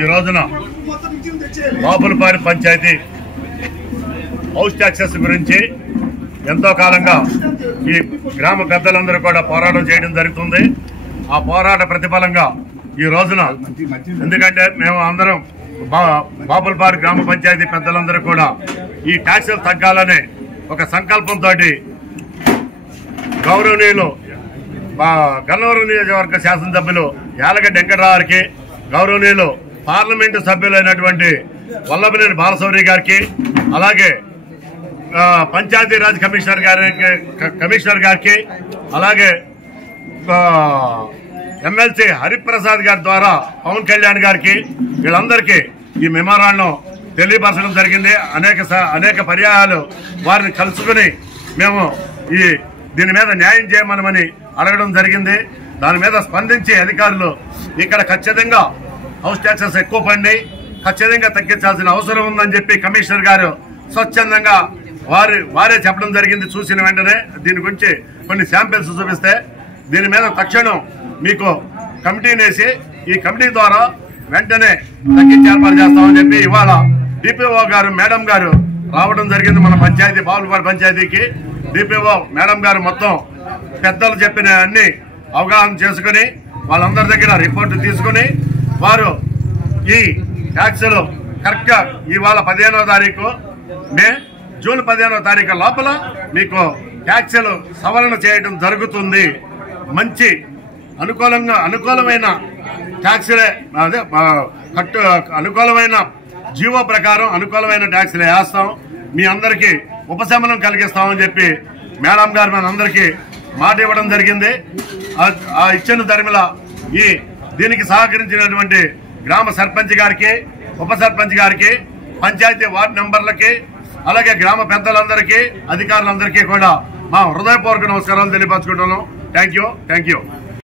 ఈ రోజున Bapulapadu panchayat house taxes గురించి ఎంతో కాలంగా ఈ గ్రామ పెద్దలందరూ కూడా పోరాటం చేయడం జరుగుతుంది. ఆ పోరాట ప్రతిఫలంగా ఈ రోజున ఎందుకంటే మేము అందరం బాపులపాడు గ్రామ పంచాయతీ పెద్దలందరూ కూడా ఈ ట్యాక్సులు తగ్గాలనే ఒక సంకల్పంతో గౌరవనీయులు గన్నవరం నియోజకవర్గ శాసనసభ్యులు యాలగడ్డ వెంకటరావుకి, గౌరవనీయులు పార్లమెంటు సభ్యులైనటువంటి వల్లభనేని బాలశౌరి గారికి, అలాగే పంచాయతీరాజ్ కమిషనర్ గారికి, అలాగే ఎమ్మెల్సీ హరిప్రసాద్ గారి ద్వారా పవన్ కళ్యాణ్ గారికి, వీళ్ళందరికీ ఈ మెమోరాండం తెలియపరచడం జరిగింది. అనేక పర్యాయాలు వారిని కలుసుకుని మేము దీని మీద న్యాయం చేయమని అడగడం జరిగింది. దాని మీద స్పందించి అధికారులు ఇక్కడ ఖచ్చితంగా హౌస్ ట్యాక్సెస్ ఎక్కువ పడి ఖచ్చితంగా తగ్గించాల్సిన అవసరం ఉందని చెప్పి కమిషనర్ గారు స్వచ్ఛందంగా వారే చెప్పడం జరిగింది. చూసిన వెంటనే దీని గురించి కొన్ని శాంపిల్స్ చూపిస్తే దీని మీద తక్షణం మీకు కమిటీని వేసి ఈ కమిటీ ద్వారా వెంటనే తగ్గించి ఏర్పాటు చేస్తామని చెప్పి ఇవాళ డిపిఓ గారు మేడం గారు రావడం జరిగింది. మన పంచాయతీ బాపులపాడు పంచాయతీకి డిపిఓ మేడం గారు మొత్తం పెద్దలు చెప్పిన అన్ని అవగాహన చేసుకుని వాళ్ళందరి దగ్గర రిపోర్టు తీసుకుని వారు ఈ ట్యాక్సులు కరెక్ట్గా ఇవాళ 15వ తారీఖు జూన్ 15వ తారీఖు లోపల మీకు ట్యాక్సులు సవరణ చేయడం జరుగుతుంది. మంచి అనుకూలమైన ట్యాక్సులే అదే అనుకూలమైన జీవో ప్రకారం అనుకూలమైన ట్యాక్సులే వేస్తాం, మీ అందరికీ ఉపశమనం కలిగిస్తామని చెప్పి మేడం గారు మనందరికీ మాట ఇవ్వడం జరిగింది. ఆ ఇచ్చిన ధర్మిల దీనికి సహకరించినటువంటి గ్రామ సర్పంచ్ గారికి, ఉప సర్పంచ్ గారికి, పంచాయతీ వార్డు మెంబర్లకి, అలాగే గ్రామ పెద్దలందరికీ, అధికారులందరికీ కూడా మా హృదయపూర్వక నమస్కారాలు తెలియపరచుకుంటున్నాం. Thank you.